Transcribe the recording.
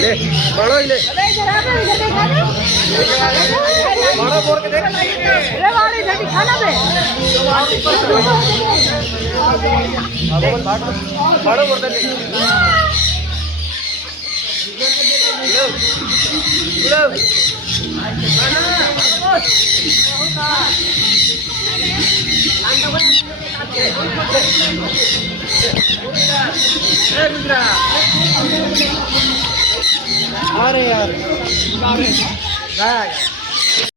ले बड़ो ले बड़ो बोल के देख ले वाली जल्दी खाना दे बड़ो बोल दे लो अरे यार